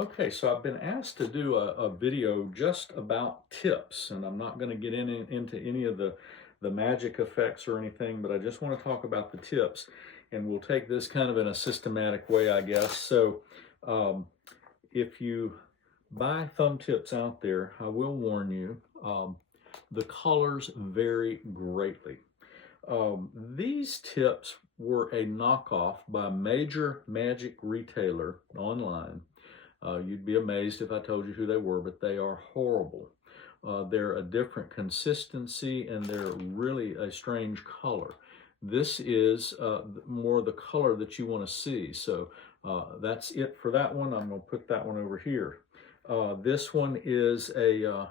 Okay, so I've been asked to do a video just about tips, and I'm not going to get into any of the magic effects or anything, but I just want to talk about the tips, and we'll take this kind of in a systematic way, I guess. So, um, if you buy thumb tips out there, I will warn you, the colors vary greatly. These tips were a knockoff by a major magic retailer online. You'd be amazed if I told you who they were, but they are horrible. They're a different consistency and they're really a strange color. This is more the color that you want to see. So that's it for that one. I'm going to put that one over here. This one is a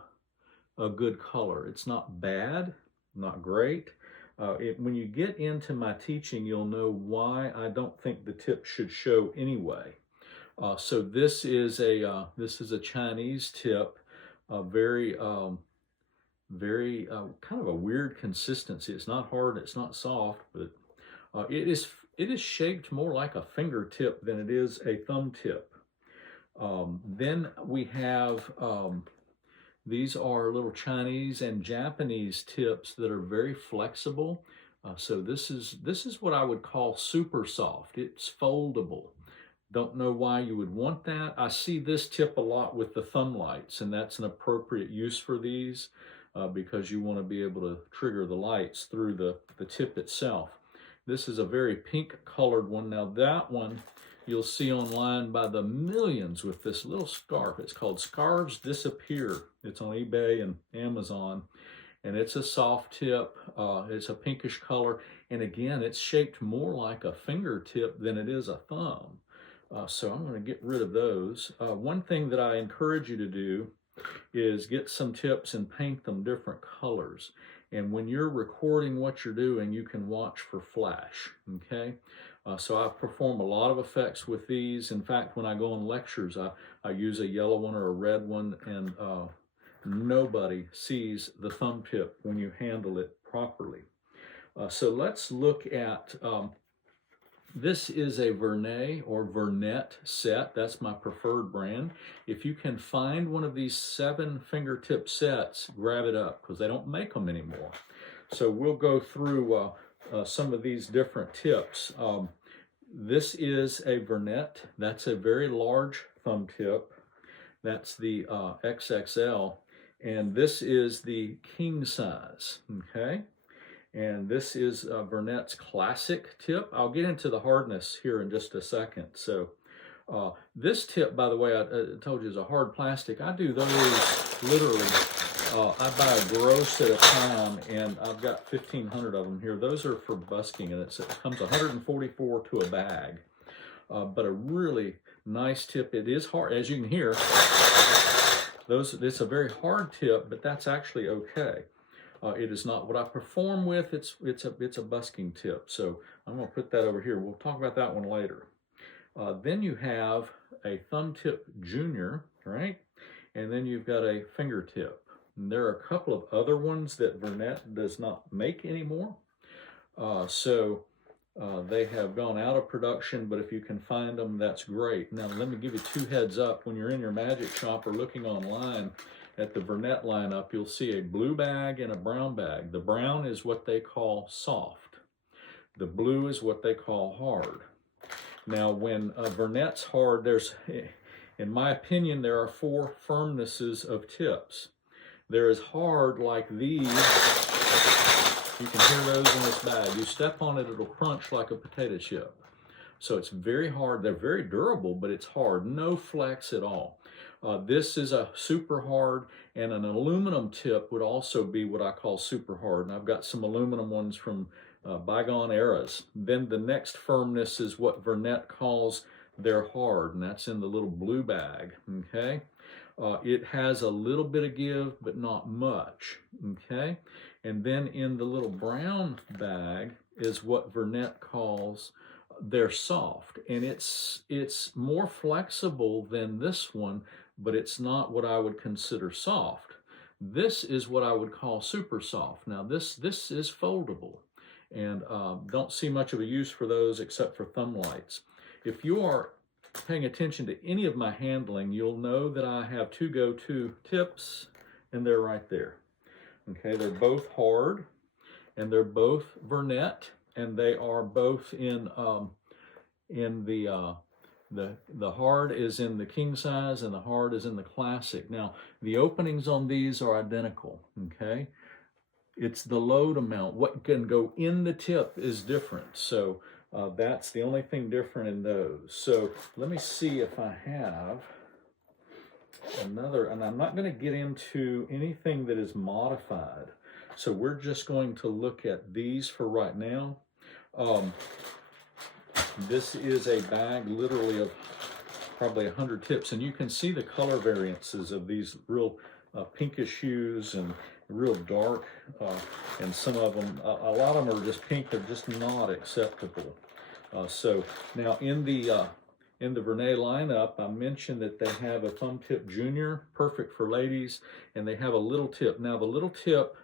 good color. It's not bad, not great. When you get into my teaching, you'll know why I don't think the tip should show anyway. So this is a Chinese tip, very kind of a weird consistency. It's not hard, it's not soft, but it is shaped more like a fingertip than it is a thumb tip. Then we have these are little Chinese and Japanese tips that are very flexible. So this is what I would call super soft. It's foldable. Don't know why you would want that. I see this tip a lot with the thumb lights, and that's an appropriate use for these because you want to be able to trigger the lights through the tip itself. This is a very pink colored one. Now that one you'll see online by the millions with this little scarf. It's called Scarves Disappear. It's on eBay and Amazon. And it's a soft tip, it's a pinkish color, and again, it's shaped more like a fingertip than it is a thumb. So I'm going to get rid of those. One thing that I encourage you to do is get some tips and paint them different colors. And when you're recording what you're doing, you can watch for flash, okay? So I perform a lot of effects with these. In fact, when I go on lectures, I use a yellow one or a red one, and nobody sees the thumb tip when you handle it properly. So let's look at this is a Vernet or Vernet set. That's my preferred brand. If you can find one of these 7 fingertip sets, grab it up because they don't make them anymore. So we'll go through some of these different tips. This is a Vernet. That's a very large thumb tip. That's the XXL. And this is the king size, okay? And this is Vernet's classic tip. I'll get into the hardness here in just a second. So this tip, by the way, I told you is a hard plastic. I do those literally, I buy a gross at a time, and I've got 1,500 of them here. Those are for busking, and it comes 144 to a bag. But a really nice tip. It is hard, as you can hear. It's a very hard tip, but that's actually okay. It is not what I perform with. It's a busking tip. So I'm going to put that over here. We'll talk about that one later. Then you have a thumb tip junior, right? And then you've got a fingertip. And there are a couple of other ones that Vernet does not make anymore. They have gone out of production, but if you can find them, that's great. Now, let me give you 2 heads up. When you're in your magic shop or looking online at the Vernet lineup, you'll see a blue bag and a brown bag. The brown is what they call soft. The blue is what they call hard. Now, when Vernet's hard, in my opinion, there are 4 firmnesses of tips. There is hard like these. You can hear those in this bag. You step on it, it'll crunch like a potato chip. So it's very hard. They're very durable, but it's hard. No flex at all. This is a super hard, and an aluminum tip would also be what I call super hard. And I've got some aluminum ones from bygone eras. Then the next firmness is what Vernet calls their hard, and that's in the little blue bag, okay? It has a little bit of give, but not much, okay? And then in the little brown bag is what Vernet calls their soft. And it's more flexible than this one, but it's not what I would consider soft. This is what I would call super soft. Now this is foldable, and don't see much of a use for those except for thumb lights. If you are paying attention to any of my handling, you'll know that I have two go-to tips, and they're right there. Okay, they're both hard, and they're both Vernet, and they are both in the hard is in the king size, and the hard is in the classic. Now, the openings on these are identical. Okay, it's the load amount. What can go in the tip is different. So that's the only thing different in those. So let me see if I have another, and I'm not going to get into anything that is modified. So we're just going to look at these for right now. This is a bag literally of probably 100 tips, and you can see the color variances of these real pinkish hues and real dark, and some of them, a lot of them are just pink. They're just not acceptable. So now in the Vernet lineup, I mentioned that they have a thumb tip junior, perfect for ladies, and they have a little tip. Now the little tip,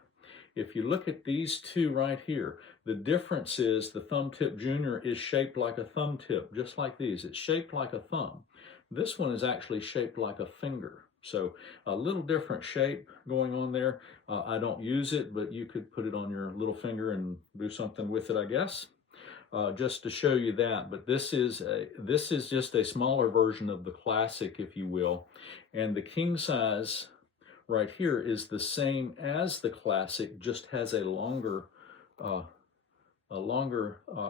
if you look at these two right here, the difference is the thumb tip junior is shaped like a thumb tip, just like these. It's shaped like a thumb. This one is actually shaped like a finger. So a little different shape going on there. I don't use it, but you could put it on your little finger and do something with it, I guess. Just to show you that. But this is just a smaller version of the classic, if you will. And the king size right here is the same as the classic, just has a longer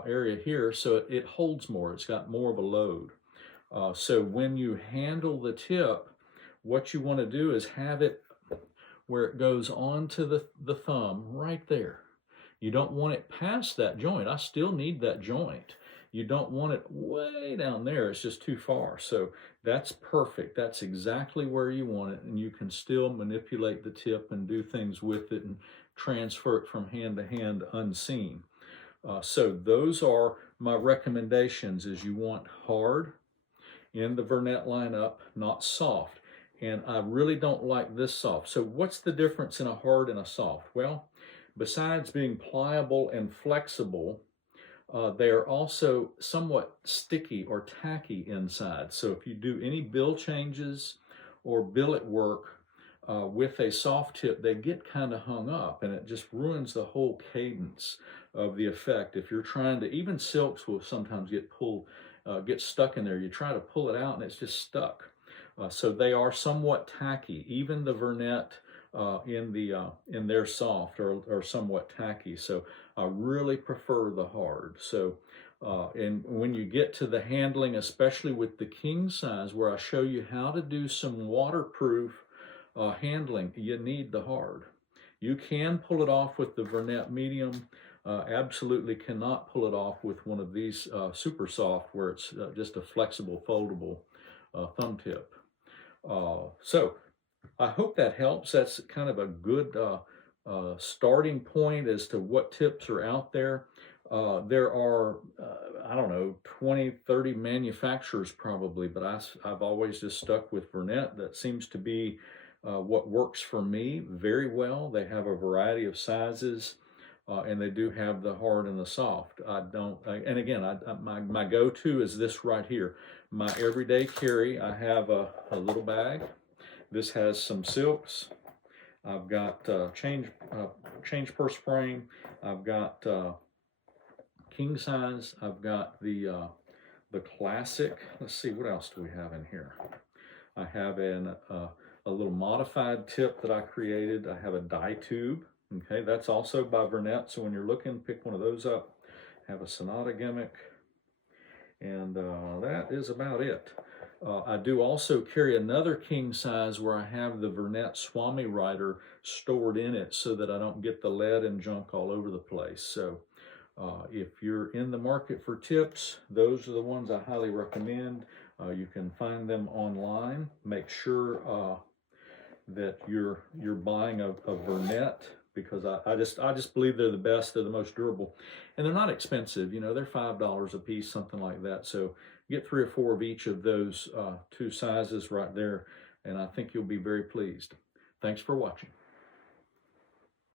area here, so it holds more. It's got more of a load. So when you handle the tip, what you want to do is have it where it goes onto the thumb right there. You don't want it past that joint. I still need that joint. You don't want it way down there. It's just too far. So that's perfect. That's exactly where you want it, and you can still manipulate the tip and do things with it and transfer it from hand to hand unseen. So those are my recommendations. Is you want hard in the Vernet lineup, not soft. And I really don't like this soft. So what's the difference in a hard and a soft? Well, besides being pliable and flexible, they are also somewhat sticky or tacky inside. So if you do any bill changes or billet work with a soft tip, they get kind of hung up, and it just ruins the whole cadence of the effect. If you're trying to, even silks will sometimes get stuck in there. You try to pull it out and it's just stuck. So they are somewhat tacky. Even the Vernet in their soft are somewhat tacky. So I really prefer the hard. So and when you get to the handling, especially with the king size, where I show you how to do some waterproof handling, you need the hard. You can pull it off with the Vernet medium. Absolutely cannot pull it off with one of these super soft, where it's just a flexible, foldable thumb tip. So I hope that helps. That's kind of a good starting point as to what tips are out there. There are, I don't know, 20, 30 manufacturers probably, but I've always just stuck with Vernet. That seems to be what works for me very well. They have a variety of sizes, and they do have the hard and the soft. And again, my go-to is this right here. My everyday carry, I have a little bag. This has some silks. I've got change purse frame. I've got king size. I've got the classic. Let's see, what else do we have in here? I have a little modified tip that I created. I have a die tube. Okay, that's also by Vernet. So when you're looking, pick one of those up. Have a Sonata gimmick, and that is about it. I do also carry another king size where I have the Vernet Swami Rider stored in it so that I don't get the lead and junk all over the place. So if you're in the market for tips, those are the ones I highly recommend. You can find them online. Make sure that you're buying a Vernet, because I just believe they're the best. They're the most durable, and they're not expensive. You know, they're $5 a piece, something like that. So get 3 or 4 of each of those 2 sizes right there, and I think you'll be very pleased. Thanks for watching.